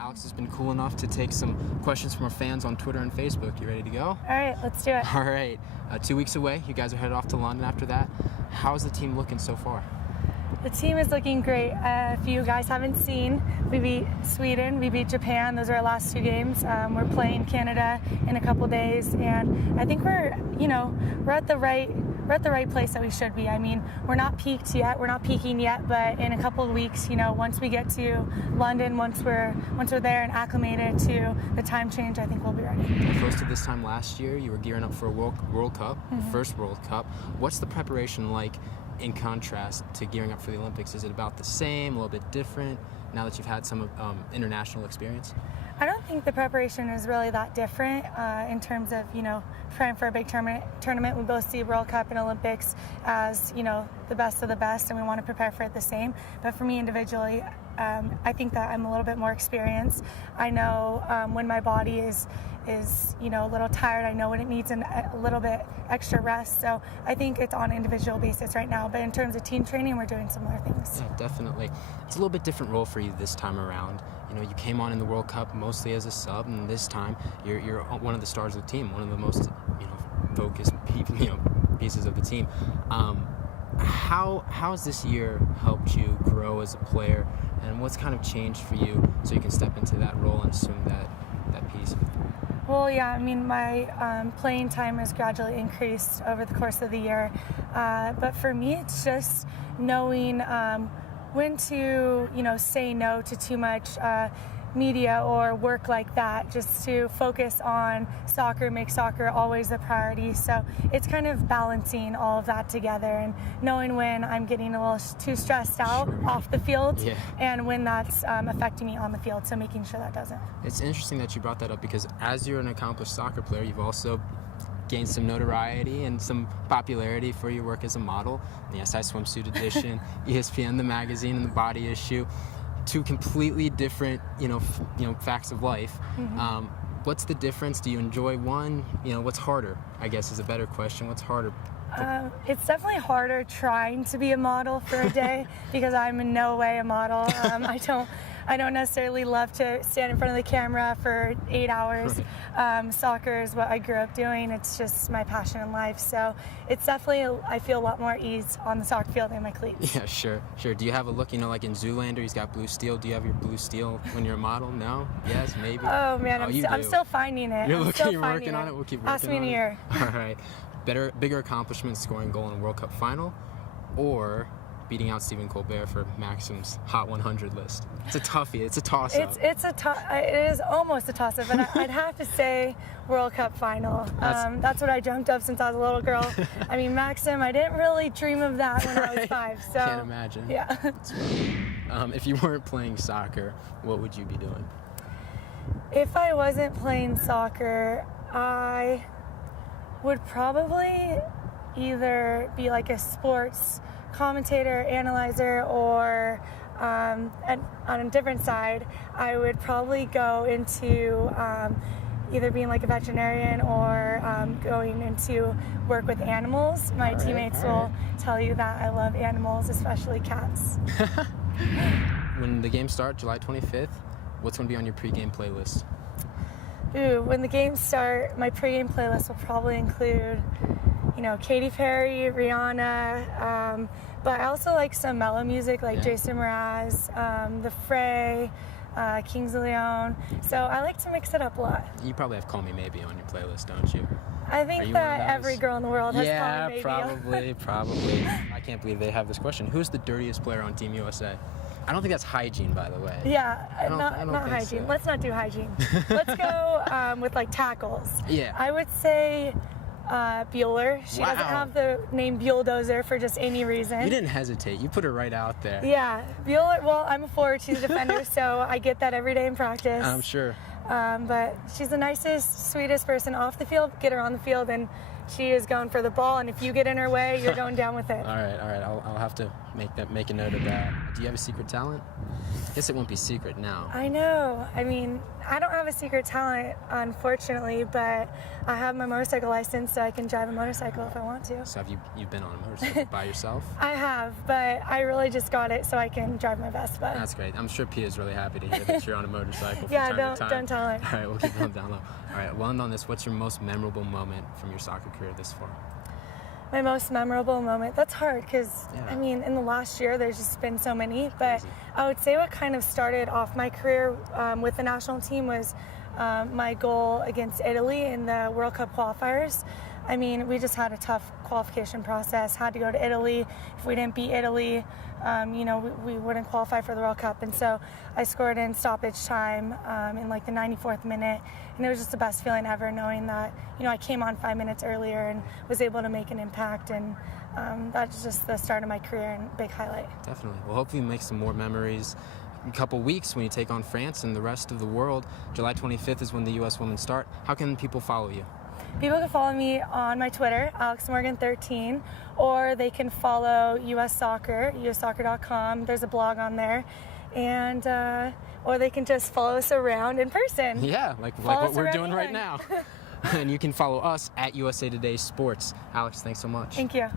Alex has been cool enough to take some questions from our fans on Twitter and Facebook. You ready to go? All right, let's do it. All right. 2 weeks away. You guys are headed off to London after that. How's the team looking so far? The team is looking great. If you guys haven't seen, we beat Sweden, we beat Japan. Those are our last two games. We're playing Canada in a couple days, and I think we're at the right place that we should be. I mean, we're not peaked yet. We're not peaking yet, but in a couple of weeks, once we get to London, once we're there and acclimated to the time change, I think we'll be ready. Close to this time last year, you were gearing up for a World Cup, first World Cup. What's the preparation like in contrast to gearing up for the Olympics? Is it about the same, a little bit different, now that you've had some international experience? I don't think the preparation is really that different in terms of, preparing for a big tournament. We both see World Cup and Olympics as, the best of the best, and we want to prepare for it the same. But for me individually, I think that I'm a little bit more experienced. I know when my body is a little tired. I know when it needs a little bit extra rest. So I think it's on an individual basis right now. But in terms of team training, we're doing similar things. Yeah, definitely. It's a little bit different role for you this time around. You came on in the World Cup mostly as a sub, and this time you're one of the stars of the team, one of the most focused pieces of the team. How has this year helped you grow as a player, and what's kind of changed for you so you can step into that role and assume that piece? Well, yeah, I mean, my playing time has gradually increased over the course of the year. But for me, it's just knowing when to, say no to too much media or work like that, just to focus on soccer, make soccer always a priority. So it's kind of balancing all of that together and knowing when I'm getting a little too stressed out off the field and when that's affecting me on the field, so making sure that doesn't. It's interesting that you brought that up because as you're an accomplished soccer player, you've also gained some notoriety and some popularity for your work as a model. In the SI Swimsuit edition, ESPN, the magazine, and the body issue. Two completely different, facts of life. What's the difference? Do you enjoy one? What's harder, I guess, is a better question. What's harder? It's definitely harder trying to be a model for a day because I'm in no way a model. I don't necessarily love to stand in front of the camera for 8 hours. Right. Soccer is what I grew up doing. It's just my passion in life. So it's definitely, I feel a lot more ease on the soccer field than my cleats. Yeah, sure. Do you have a look, like in Zoolander, he's got blue steel. Do you have your blue steel when you're a model? No? Yes? Maybe? Oh, man, I'm still finding it. You're working on it? We'll keep working on it. Ask me in a year. All right. Bigger accomplishments, scoring a goal in a World Cup final, or beating out Stephen Colbert for Maxim's Hot 100 list? It's a toughie. It's a toss-up. It is almost a toss-up, and I'd have to say World Cup final. That's what I dreamt of since I was a little girl. I mean, Maxim, I didn't really dream of that when I was 5. So can't imagine. Yeah. If you weren't playing soccer, what would you be doing? If I wasn't playing soccer, I would probably either be like a sports commentator, analyzer, or on a different side, I would probably go into either being like a veterinarian or going into work with animals. My teammates will tell you that I love animals, especially cats. When the games start, July 25th, what's going to be on your pregame playlist? Ooh, when the games start, my pregame playlist will probably include Katy Perry, Rihanna, but I also like some mellow music like Jason Mraz, The Fray, Kings of Leon. So I like to mix it up a lot. You probably have Call Me Maybe on your playlist, don't you? I think that every girl in the world has Call Me Maybe. Probably. I can't believe they have this question. Who's the dirtiest player on Team USA? I don't think that's hygiene, by the way. Yeah, not hygiene. So. Let's not do hygiene. Let's go with like tackles. Yeah. I would say Bueller. She doesn't have the name Buelldozer for just any reason. You didn't hesitate. You put her right out there. Yeah. Bueller, well, I'm a forward. She's a defender, so I get that every day in practice. I'm sure. But she's the nicest, sweetest person off the field. Get her on the field, and she is going for the ball, and if you get in her way, you're going down with it. All right. I'll have to Make a note of that. Do you have a secret talent? I guess it won't be secret now. I know. I mean, I don't have a secret talent, unfortunately, but I have my motorcycle license, so I can drive a motorcycle if I want to. So have you've been on a motorcycle by yourself? I have, but I really just got it so I can drive my Vespa. That's great. I'm sure Pia's really happy to hear that you're on a motorcycle from Yeah, time to time. don't tell her. All right, we'll keep going down low. All right, we'll end on this. What's your most memorable moment from your soccer career this far? My most memorable moment, that's hard because, Yeah. I mean, in the last year, there's just been so many. But Crazy. I would say what kind of started off my career with the national team was my goal against Italy in the World Cup qualifiers. I mean, we just had a tough qualification process, had to go to Italy. If we didn't beat Italy, we wouldn't qualify for the World Cup. And so I scored in stoppage time in like the 94th minute. And it was just the best feeling ever knowing that, I came on 5 minutes earlier and was able to make an impact. And that's just the start of my career and big highlight. Definitely. Well, hopefully you make some more memories in a couple weeks when you take on France and the rest of the world. July 25th is when the U.S. women start. How can people follow you? People can follow me on my Twitter, AlexMorgan13, or they can follow US Soccer, ussoccer.com. There's a blog on there. And or they can just follow us around in person. Yeah, like what we're doing right now. And you can follow us at USA Today Sports. Alex, thanks so much. Thank you.